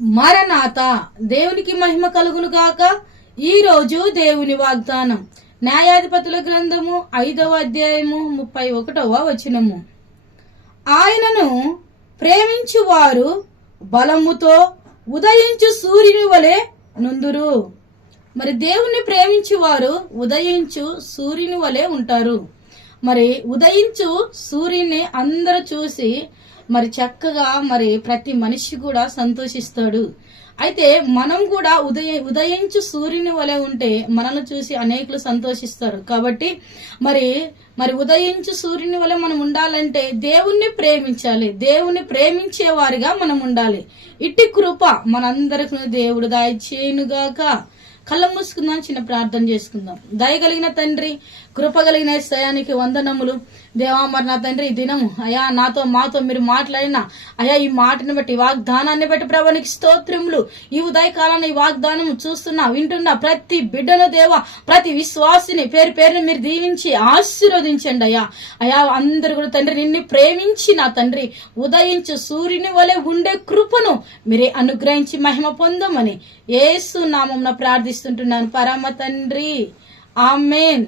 మరణాత. దేవునికి మహిమ కలుగును గాక. ఈ రోజు దేవుని వాగ్దానం న్యాయాధిపతుల గ్రంథము 5వ అధ్యాయము 31వ వచనము. ఆయనను ప్రేమించువారు బలముతో ఉదయించు సూర్యుని వలె నుందురు. మరి దేవుణ్ణి ప్రేమించువారు ఉదయించు సూర్యుని వలె ఉంటారు. మరి ఉదయించు సూర్యుని అందరూ చూసి మరి చక్కగా మరి ప్రతి మనిషి కూడా సంతోషిస్తాడు. అయితే మనం కూడా ఉదయించు సూర్యుని వలె ఉంటే మనల్ని చూసి అనేకులు సంతోషిస్తారు. కాబట్టి మరి మరి ఉదయించు సూర్యుని వలె మనం ఉండాలంటే దేవుణ్ణి ప్రేమించాలి. దేవుణ్ణి ప్రేమించే వారిగా మనం ఉండాలి. ఇట్టి కృప మనందరికి దేవుడు దయచేయునుగాక. కళ్ళ మూసుకుందాం, చిన్న ప్రార్థన చేసుకుందాం. దయగలిగిన తండ్రి, కృపగలిగిన స్తయానికి వందనములు. దేవా, మరి నా తండ్రి ఈ దినము అయా మాతో మీరు మాట్లాడిన అయా ఈ మాటని బట్టి వాగ్దానాన్ని బట్టి ప్రభునికి స్తోత్రములు. ఈ ఉదయకాలాన్ని ఈ వాగ్దానం వింటున్న ప్రతి బిడ్డను దేవా, ప్రతి విశ్వాసిని పేరు పేరుని మీరు దీవించి ఆశీర్వదించండి అయా అందరు కూడా తండ్రి నిన్ను ప్రేమించి నా తండ్రి ఉదయించు సూర్యుని వలె ఉండే కృపను మీరే అనుగ్రహించి మహిమ పొందమని యేసు నామమున ప్రార్థిస్తుంటున్నాను పరమ తండ్రి. ఆమేన్.